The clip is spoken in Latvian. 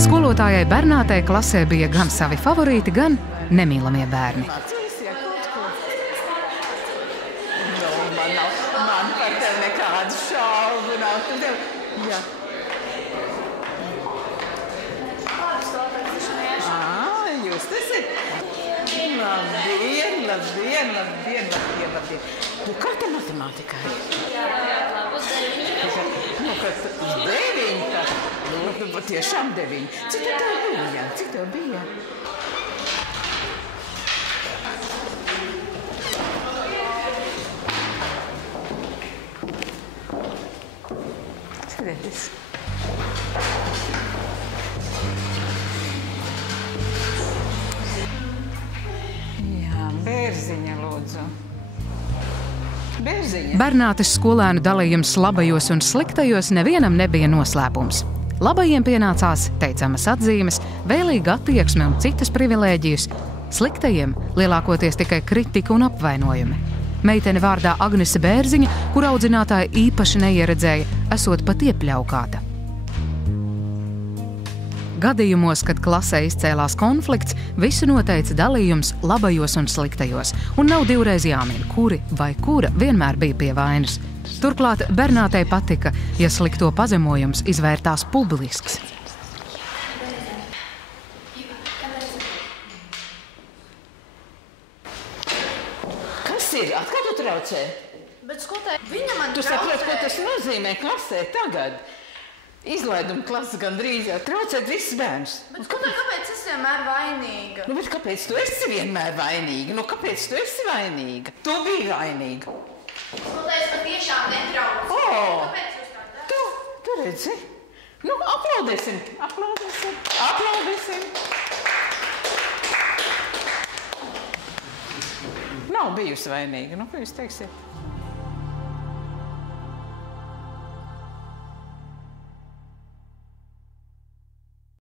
Skolotājai Bernātei klasē bija gan savi favorīti, gan nemīlamie bērni. Man par tevi nekādu šaubu nav. Jūs tas ir? Labdien. Kā te matemātikā ir? Deviņi. Tiešām deviņi. Cik tev bija? Skaties. Bērziņa, lūdzu. Bērziņa. Bernātes skolēnu dalījums labajos un sliktajos nevienam nebija noslēpums. Labajiem pienācās teicamas atzīmes, vēlīga attieksme un citas privilēģijas. Sliktajiem lielākoties tikai kritika un apvainojumi. Meitene vārdā Agnese Bērziņa, kur audzinātāji īpaši neieredzēja, esot pat iepļaukāta. Gadījumos, kad klasē izcēlās konflikts, visu noteica dalījums labajos un sliktajos, un nav divreiz jāmin, kuri vai kura vienmēr bija pie vainas. Turklāt Bernātei patika, ja slikto pazemojums izvērtās publisks. Kas ir? Atkal tu traucē? Bet skotē, viņa man traucē. Tu saproti, ko tas nozīmē klasē tagad? Izlaiduma klases gandrīz jau traucēt visus bērnus. Bet kāpēc es vienmēr vainīga? Bet kāpēc tu esi vienmēr vainīga? Kāpēc tu esi vainīga? Tu biji vainīga. Es patiešām netraucu. Kāpēc jūs tā darāt? Tu redzi? Aplaudēsim. Nav bijusi vainīga. Ko jūs teiksiet?